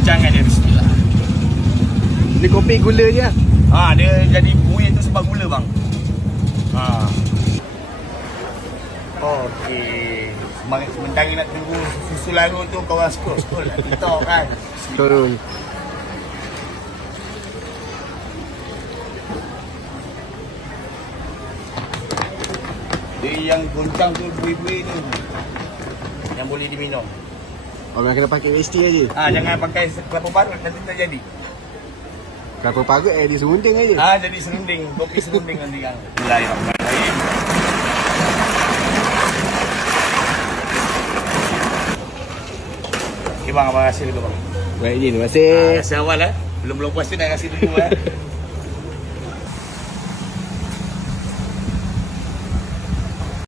guncangan dia, bismillah. Ni kopi gula je. Dia jadi buih tu sebab gula bang. Okey. Sementara nak tunggu susu larut tu, korang scroll lah TikTok kan. Turun. Dia yang goncang tu, buih-buih tu yang boleh diminum. Orang kena pakai UST aja. Jangan pakai kelapa parut, nanti tak jadi. Kelapa parut dia serunding aja. Jadi serunding, kopi serunding nanti kan. Bismillahirrahmanirrahim. Okay bang, abang rasa dulu bang. Baik je, terima kasih. Rasa awal belum puas tu nak rasa dulu